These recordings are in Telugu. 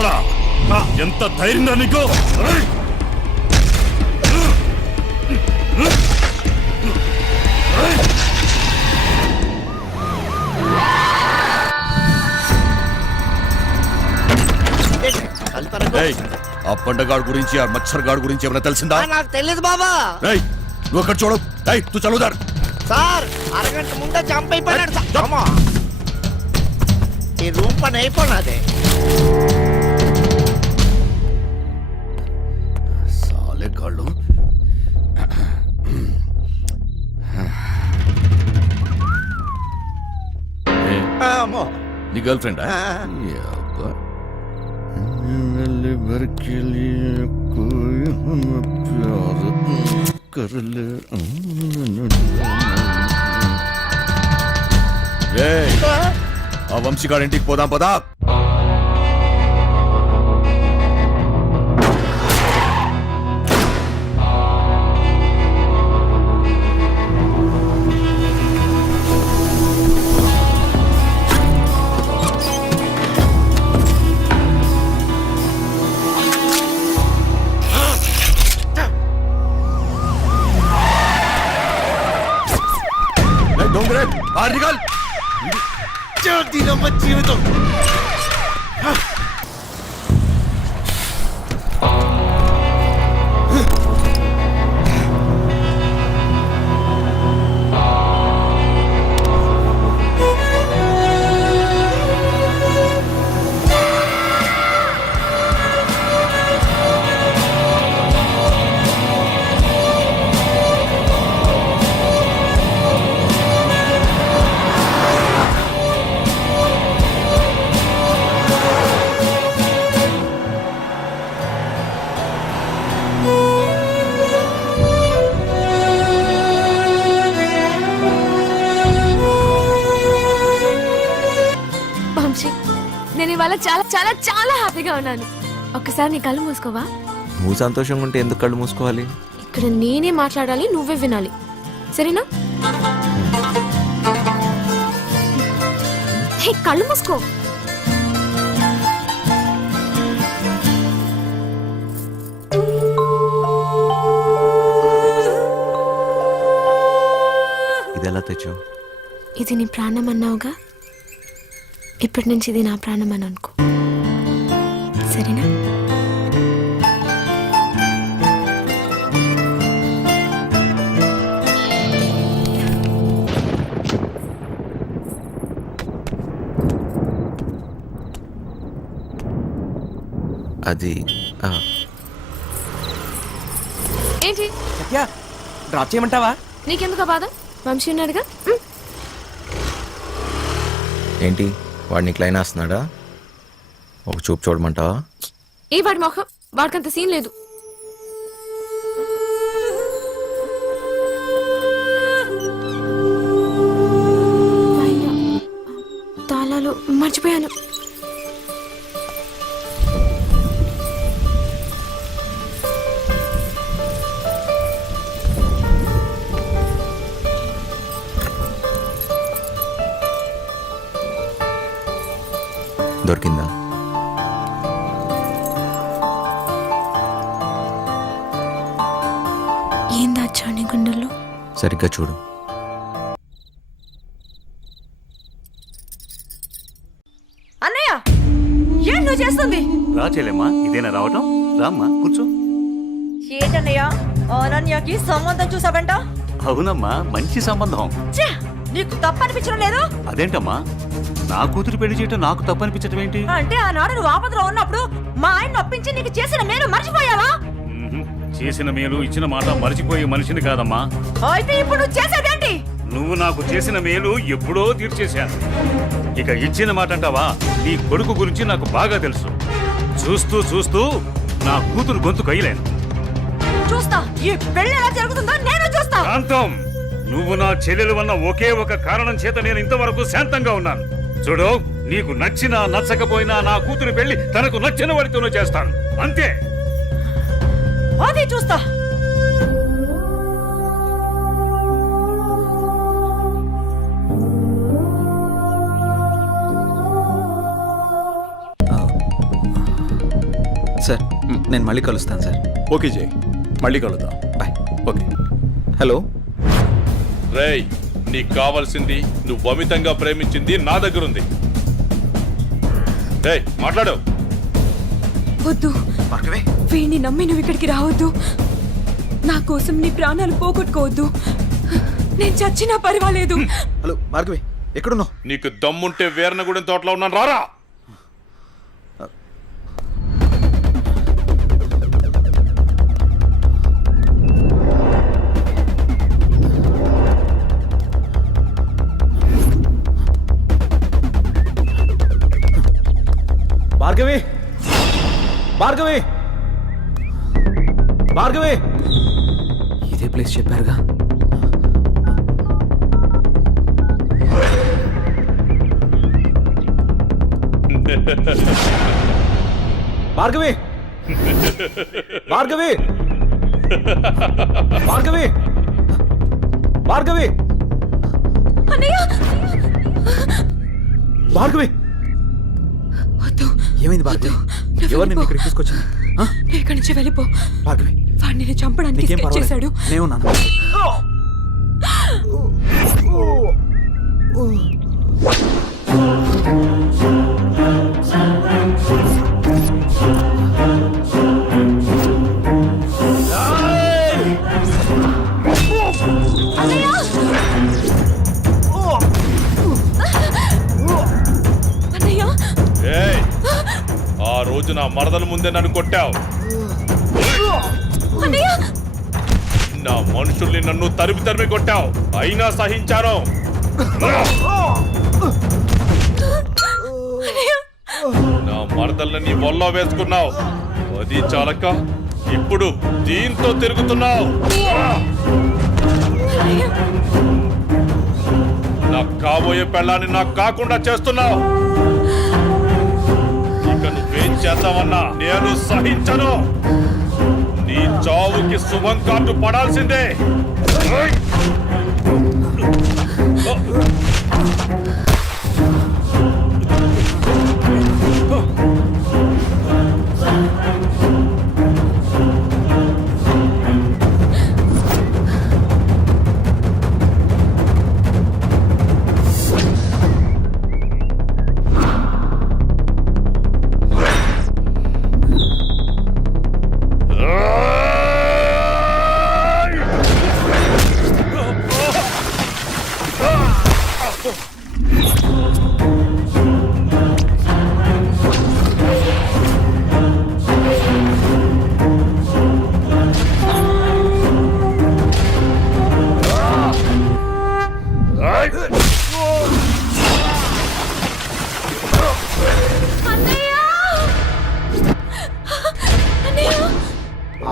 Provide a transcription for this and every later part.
పిచ్చోడా, ఎంత ధైర్యంగా నీకు? ఆ పండగాడు గురించి, ఆ మచ్చర్ గాడు గురించి ఏమైనా తెలిసిందా? నాకు తెలియదు బాబా. నువ్వు అక్కడ చూడు. నువ్వు చదువుదారు సార్, అరగంట ముందే జంప్ అయిపోయినాడు సార్. ఈ రూమ్ పని అయిపోయినదే. సాలెగాళ్ళు. నీ గర్ల్ ఫ్రెండ్? ఆ వంశీగాడి ఇంటికి పోదాం పదా. డోంగరే ఆర్నిగల్ దీనమ్మ జీవితం. నేను ఇవాళ చాలా చాలా చాలా హ్యాపీగా ఉన్నాను. ఒక్కసారి నీ కళ్ళు మూసుకోవా? నువ్వు సంతోషంగా ఉంటే ఎందుకు కళ్ళు మూసుకోవాలి? ఇక్కడ నేనే మాట్లాడాలి, నువ్వే వినాలి, సరేనా? హే, కళ్ళు మూసుకో. ఇది ఎలా తెచ్చావు? ఇది నీ ప్రాణం అన్నావుగా, ఇప్పటి నుంచి ఇది నా ప్రాణం అని అనుకో, సరేనా? అది ఏంటి డ్రాప్ చేయమంటావా? నీకెందుకు బాధ? వంశీ ఉన్నాడుగా. ఏంటి వాడు నీకు లైన్ వేస్తున్నాడా? ఒక చూపు చూడమంటావా? ఏ వాడి మొహం, వాడికంత సీన్ లేదు. తాళాలు మర్చిపోయాను. దొరికిందా? ఏం దాచావు నీ గుండెల్లో? సరిగ్గా చూడు. అన్నయ్య, ఏం నువ్వు చేస్తుంది? రా చెల్లెమ్మా, ఇదేనా రావటం? రామ్మా కూర్చో. ఏంటన్నయ్య, అనన్యకి సంబంధం చూసావంట? అవునమ్మా, మంచి సంబంధం. ఛే, నీకు తప్పనిపించడం లేదు? అదేంటమ్మా, నా కూతురు పెళ్లి చేయటం నాకు తప్పనిపించటం ఏంటి? అంటే ఆనాడు నువ్వు ఆపదలో ఉన్నప్పుడు మా ఆయన నొప్పించి నీకు చేసిన మేలు మర్చిపోయావా? చేసిన మేలు, ఇచ్చిన మాట మర్చిపోయే మనిషిని కాదమ్మా. అయితే ఇప్పుడు నువ్వు చేసేదేంటి? నువ్వు నాకు చేసిన మేలు ఎప్పుడో తీర్చేశాను. ఇక ఇచ్చిన మాట అంటావా? నీ కొడుకు గురించి నాకు బాగా తెలుసు. చూస్తూ చూస్తూ నా కూతురు గొంతు కయ్యలేను. చూస్తా, ఈ పెళ్లి ఎలా జరుగుతుందో నేను చూస్తా. శాంతం, నువ్వు నా చెల్లెలు వల్ల ఒకే ఒక కారణం చేత నేను ఇంతవరకు శాంతంగా ఉన్నాను. చూడు, నీకు నచ్చినా నచ్చకపోయినా నా కూతురు పెళ్లి తనకు నచ్చిన వాడితోనూ చేస్తాను, అంతే. అది చూస్తా. సార్ నేను మళ్ళీ కలుస్తాను సార్. ఓకే జై, మళ్ళీ కలుద్దాం. బాయ్. ఓకే. హలో. రేయ్, నీకు కావాల్సింది నువ్వు అమితంగా ప్రేమించింది నా దగ్గర ఉంది. రేయ్ మాట్లాడు. వద్దు, భార్గవి వీడిని నమ్మి నువ్వు ఇక్కడికి రావద్దు. నా కోసం నీ ప్రాణాలు పోగొట్టుకోవద్దు. నేను చచ్చినా పర్వాలేదు. హలో భార్గవి, ఎక్కడున్నావు? నీకు దమ్ముంటే వీరనగూడెం తోటలో ఉన్నాను, రారా. భార్గవి, భార్గవి, భార్గవి. ఇదే ప్లేస్ చెప్పారుగా. భార్గవి, భార్గవి, భార్గవి, భార్గవి, భార్గవి. వద్దు, ఏమైంది భార్గవి? నువ్వు ఎవరు నిన్ను వెళ్ళిపో. ఇక్కడికి తీసుకొచ్చింది? నువ్వు ఇక్కడి నుంచి వెళ్ళిపో. భార్గవి, వాడు నిన్ను చంపడానికి నీకేం స్కెచ్ చేశాడు. పర్వాలేదు, నేను ఉన్నాను. అన్నయ్య, ఏయ్, ఆ రోజు నా మరదల ముందే నన్ను కొట్టావు. అన్నయ్య, నా మనుషుల్ని నన్ను తరిమి తరిమి కొట్టావు, అయినా సహించాను. నా మరదల్ని నీ వల్ల వేసుకున్నావు, అది చాలక ఇప్పుడు దీంతో తిరుగుతున్నావు. నాకు కాబోయే పెళ్ళాన్ని నాకు కాకుండా చేస్తున్నావు. ఇక నువ్వేం చేద్దామన్నా నేను సహించను. నీ చావుకి శుభం కార్డు పడాల్సిందే.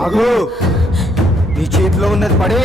ఆగు, నీ చేతిలో ఉన్నది పడే.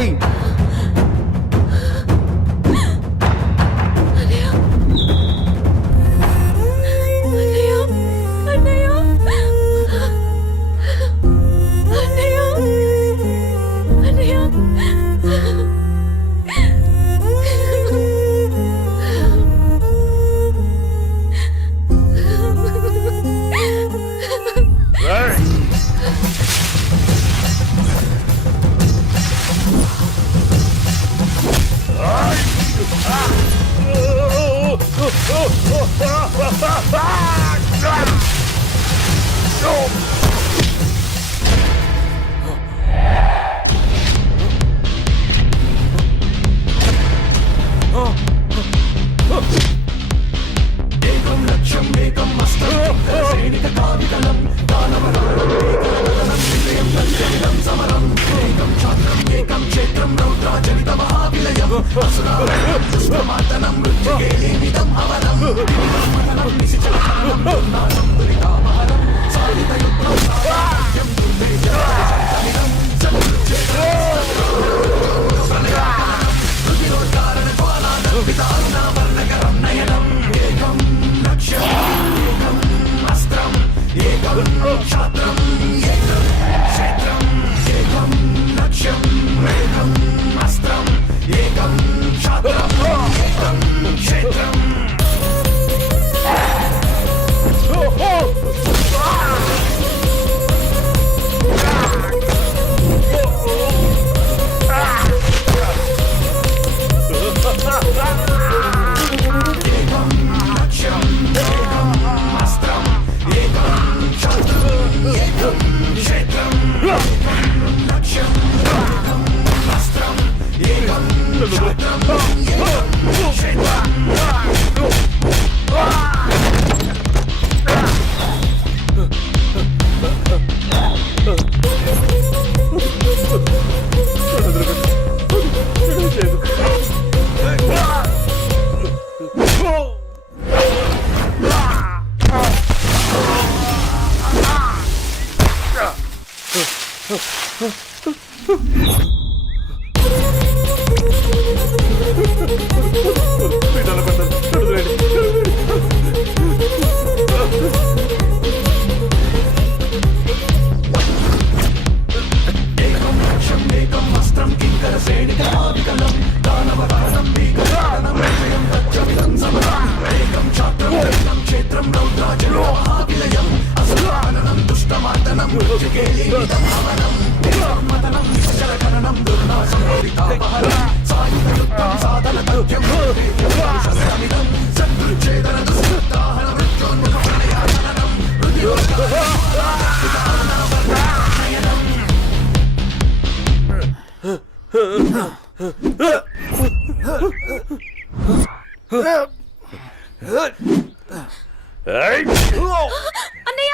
అన్నయ్య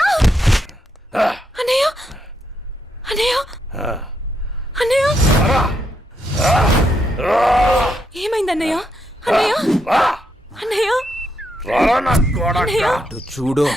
అన్నయ్య అన్నయ్య అన్నయ్య ఏమైంది అన్నయ్య అన్నయ్య అన్నయ్య అన్నయ్య చూడు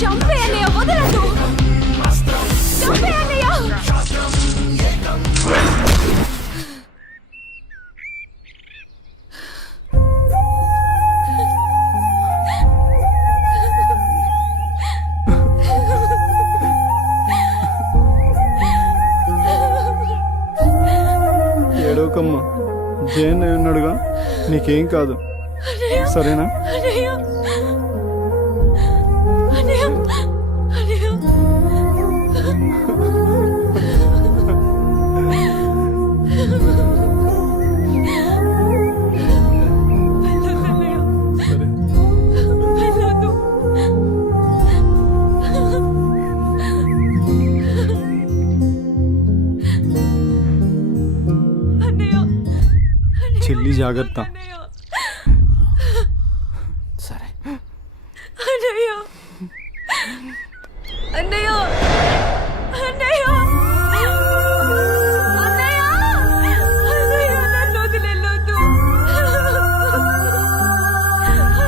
చంపే అన్నయ్య వదలదు చంపే అన్నయ్య ఏడవకమ్మా జైన్ అయి ఉన్నాడుగా నీకేం కాదు సరేనా అన్నయ్య అన్నయ్య అన్నయ్య సరే వెళ్ళొద్దు అన్నయ్య చెల్లి జాగ్రత్త అన్నయ్య సరే అన్నయ్య అన్నయ్య అన్నయ్య అన్నయ్య అన్నయ్య నన్ను వదిలేయొద్దు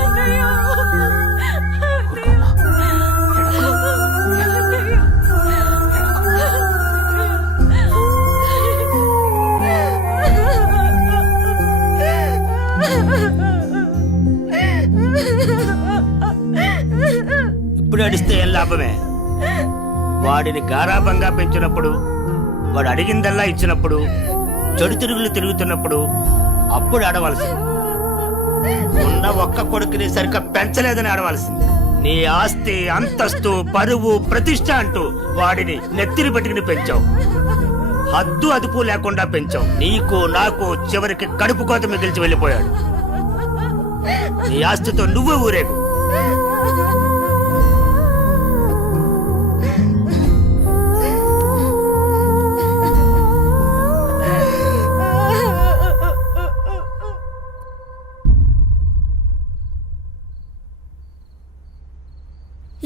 అన్నయ్య ఇప్పుడు అడిస్తే ఏం లాభమే? వాడిని గారాబంగా పెంచినప్పుడు, వాడు అడిగిందల్లా ఇచ్చినప్పుడు, చెడు తిరుగులు తిరుగుతున్నప్పుడు అప్పుడు ఆడవలసింది. ఉన్న ఒక్క కొడుకుని సరిగ్గా పెంచలేదని ఆడవలసింది. నీ ఆస్తి, అంతస్తు, పరువు, ప్రతిష్ట అంటూ వాడిని నెత్తిని పట్టుకుని పెంచావు. హద్దు అదుపు లేకుండా పెంచావు. నీకు నాకు చివరికి కడుపు కోత మిగిల్చి వెళ్ళిపోయాడు. నీ ఆస్తితో నువ్వే ఊరేగు.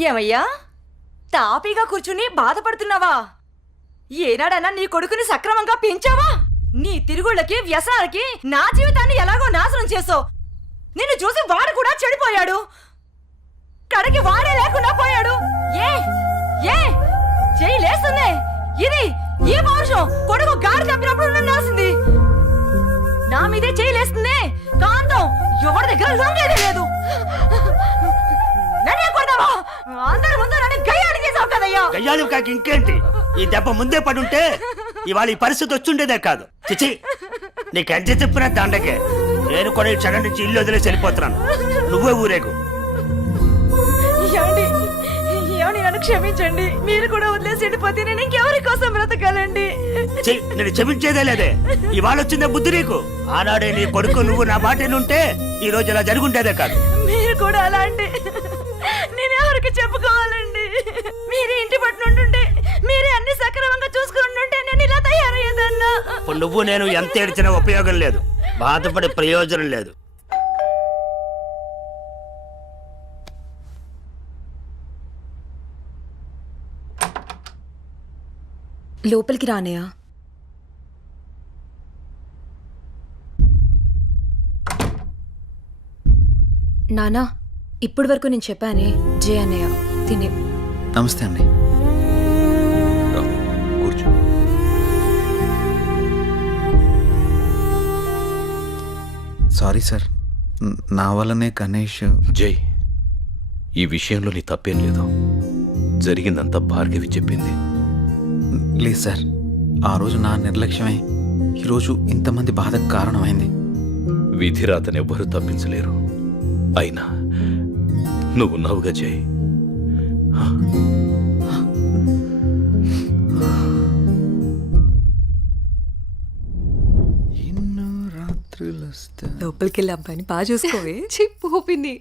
ఏమయ్యా తాపీగా కూర్చుని బాధపడుతున్నావా? ఏనాడన్నా నీ కొడుకుని సక్రమంగా పెంచావా? నీ తిరుగుళ్ళకి వ్యసనాలకి నా జీవితాన్ని ఎలాగో నాశనం చేసావు. నిన్ను చూసి వాడు కూడా చెడిపోయాడు. కడకి వాడే లేకుండా పోయాడు. ఏ ఏ చెయ్యి లేస్తుంది. ఇది ఈ పౌరుషం కొడుకు గాడి తప్పినప్పుడు నన్నాల్సింది. నా మీదే చెయ్యి లేస్తుంది. కాంతం ఎవరి దగ్గర లొంగేదే లేదు. నన్నే కొడతావా? అందరి ముందు నన్ను గయ్యాడి చేసావు కదయ్యా. గయ్యాలి కాకి ఇంకేంటి? ఈ దెబ్బ ముందే పడుంటే ఇవాళ ఈ పరిస్థితి వచ్చుండేదే కాదు. చిచి, నీకెంత చెప్పిన దండకే. నేను కూడా ఈ క్షణం నుంచి ఇల్లు వదిలేసి వెళ్ళిపోతున్నాను. నువ్వే ఊరేగు. ఏమండి క్షమించండి. మీరు కూడా వదిలేసి వెళ్ళిపోతే నేను ఇంకెవరి కోసం బ్రతకాలండి? నేను క్షమించేదే లేదే. ఇవాళ వచ్చిందే బుద్ధి నీకు. ఆనాడే నీ కొడుకు నువ్వు నా మాట ఉంటే ఈ రోజు ఇలా జరుగుంటేదే కాదు. మీరు కూడా అలా అంటే నేను ఎవరికి చెప్పుకోవాలండి? మీరే ఇంటి పట్టునుంటుంటే, మీరే అన్ని సక్రమంగా చూసుకుంటుంటే నేను ఇలా తయారయ్యేదన్నా. ఇప్పుడు నువ్వు నేను ఎంత ఏడ్చినా ఉపయోగం లేదు, బాధపడే ప్రయోజనం లేదు. లోపలికి రానయ్యా. నానా, ఇప్పటి వరకు నేను చెప్పానే జే అన్నయ్య తినే. నమస్తే అండి. కూర్చో. సారీ సార్, నా వల్లనే గణేష్. జై, ఈ విషయంలో నీ తప్పేం లేదు. జరిగిందంతా భార్గవి చెప్పింది. లేదు సార్, ఆ రోజు నా నిర్లక్ష్యమే ఈరోజు ఇంతమంది బాధకు కారణమైంది. విధిరాతను ఎవ్వరూ తప్పించలేరు. అయినా నువ్వున్నావుగా జై. ఎన్నో రాత్రులు లోపలికి వెళ్ళి అబ్బాయిని బాగా చూసుకోవే. చెప్పు పిన్ని.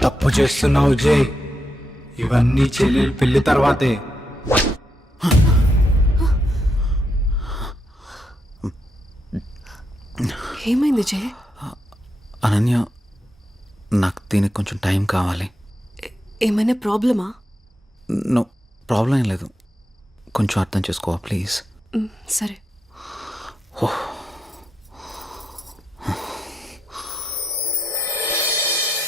తప్పు చేస్తున్నావు జై. ఇవన్నీ చెల్లెలు పెళ్లి తర్వాతే. ఏమైంది జే? అనన్య, నాకు దీనికి కొంచెం టైం కావాలి. ఏమైనా ప్రాబ్లమా? నో ప్రాబ్లం ఏం లేదు, కొంచెం అర్థం చేసుకోవా ప్లీజ్. సరే. ఓహ్